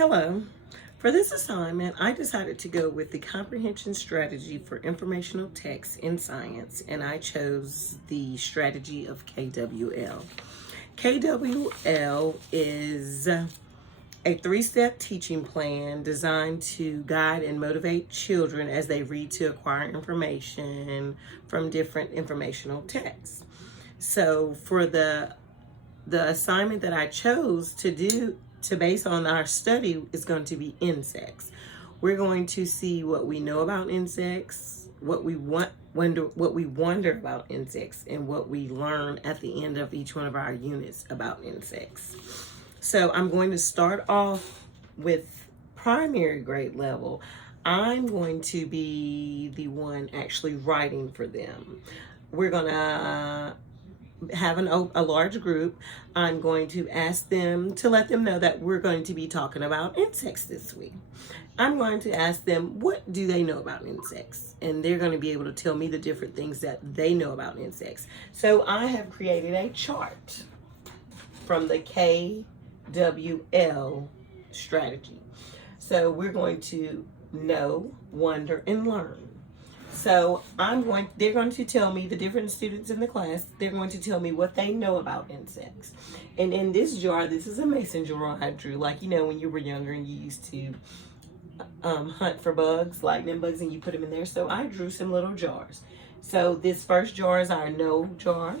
Hello. For this assignment, I decided to go with the comprehension strategy for informational text in science, and I chose the strategy of KWL. KWL is a three-step teaching plan designed to guide and motivate children as they read to acquire information from different informational texts. So for the assignment that I chose to do to base on our study is going to be insects. We're going to see what we know about insects, what we wonder about insects, and what we learn at the end of each one of our units about insects. So I'm going to start off with primary grade level. I'm going to be the one actually writing for them. We're gonna have a large group. I'm going to ask them to let them know that we're going to be talking about insects this week. I'm going to ask them, what do they know about insects? And they're going to be able to tell me the different things that they know about insects. So I have created a chart from the KWL strategy. So we're going to know, wonder, and learn. So they're going to tell me, the different students in the class, they're going to tell me what they know about insects. And in this jar, this is a mason jar I drew, like, when you were younger and you used to hunt for bugs, lightning bugs, and you put them in there. So I drew some little jars. So this first jar is our know jar.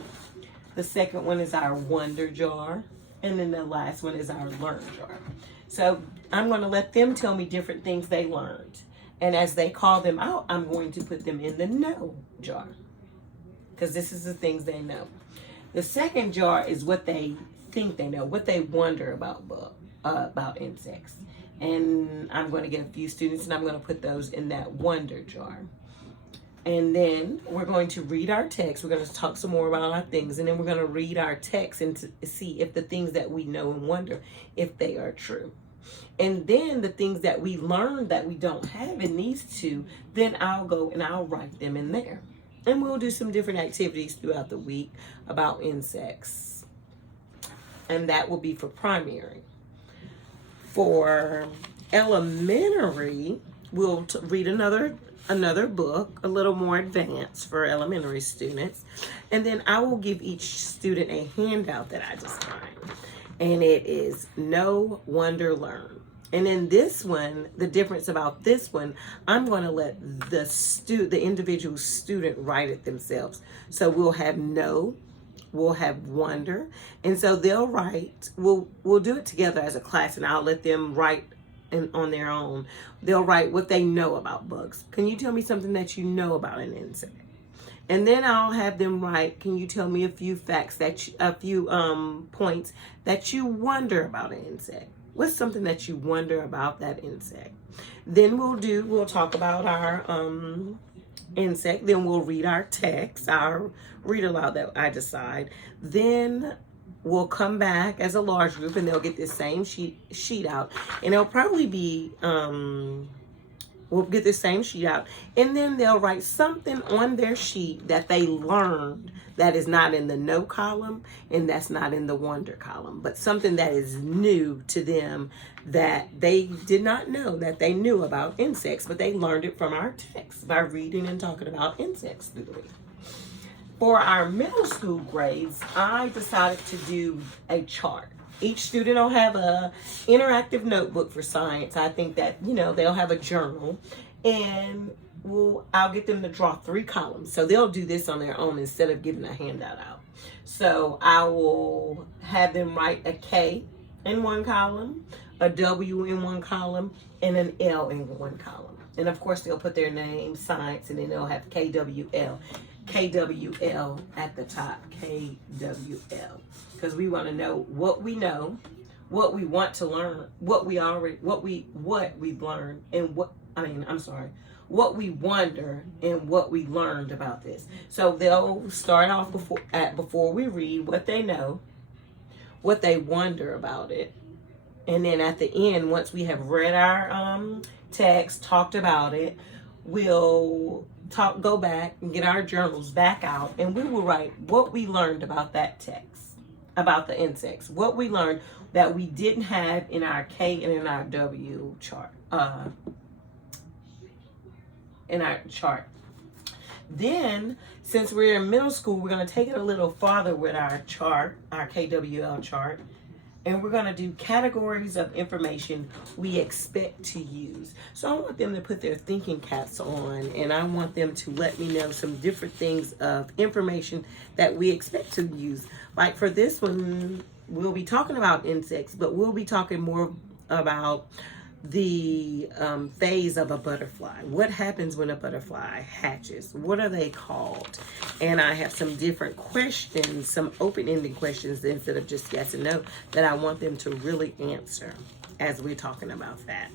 The second one is our wonder jar. And then the last one is our learn jar. So I'm going to let them tell me different things they learned. And as they call them out, I'm going to put them in the know jar, because this is the things they know. The second jar is what they think they know, what they wonder about insects. And I'm going to get a few students and I'm going to put those in that wonder jar. And then we're going to read our text. We're going to talk some more about our things. And then we're going to read our text and to see if the things that we know and wonder, if they are true. And then the things that we learned that we don't have in these two, then I'll go and I'll write them in there. And we'll do some different activities throughout the week about insects. And that will be for primary. For elementary, we'll read another book, a little more advanced for elementary students. And then I will give each student a handout that I designed. And it is know, wonder, learn. And in this one, the difference about this one, I'm going to let the individual student write it themselves. So we'll have know, we'll have wonder, and so they'll write. We'll do it together as a class, and I'll let them write on their own. They'll write what they know about bugs. Can you tell me something that you know about an insect? And then I'll have them write, can you tell me a few facts, a few points that you wonder about an insect? What's something that you wonder about that insect? Then we'll talk about our insect. Then we'll read our text, our read aloud that I decide. Then we'll come back as a large group and they'll get this same sheet out. And it'll probably be... we'll get the same sheet out, and then they'll write something on their sheet that they learned that is not in the know column and that's not in the wonder column, but something that is new to them that they did not know that they knew about insects, but they learned it from our text by reading and talking about insects through the week. For our middle school grades, I decided to do a chart. Each student will have a interactive notebook for science. I think that, they'll have a journal, and I'll get them to draw 3 columns. So they'll do this on their own instead of giving a handout out. So I will have them write a K in one column, a W in one column, and an L in one column. And of course they'll put their name, science, and then they'll have KWL at the top, KWL. Because we want to know what we know, what we want to learn, what we've learned, and what we wonder and what we learned about this. So they'll start off before we read what they know, what they wonder about it, and then at the end, once we have read our text, talked about it, we'll go back and get our journals back out, and we will write what we learned about that text, about the insects, what we learned, that we didn't have in our K and in our W chart. In our chart. Then, since we're in middle school, we're going to take it a little farther with our chart, our KWL chart, and we're going to do categories of information we expect to use. So I want them to put their thinking caps on, and I want them to let me know some different things of information that we expect to use. Like for this one, we'll be talking about insects, but we'll be talking more about the phase of a butterfly. What happens when a butterfly hatches? What are they called? And I have some different questions, some open-ended questions instead of just yes and no, that I want them to really answer as we're talking about that.